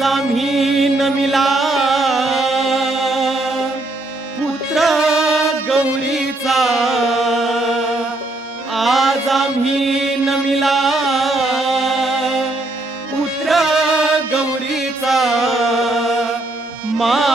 जामी न मिला पुत्र गौरीचा। आज आम्ही मिला पुत्र गौरीचा। मा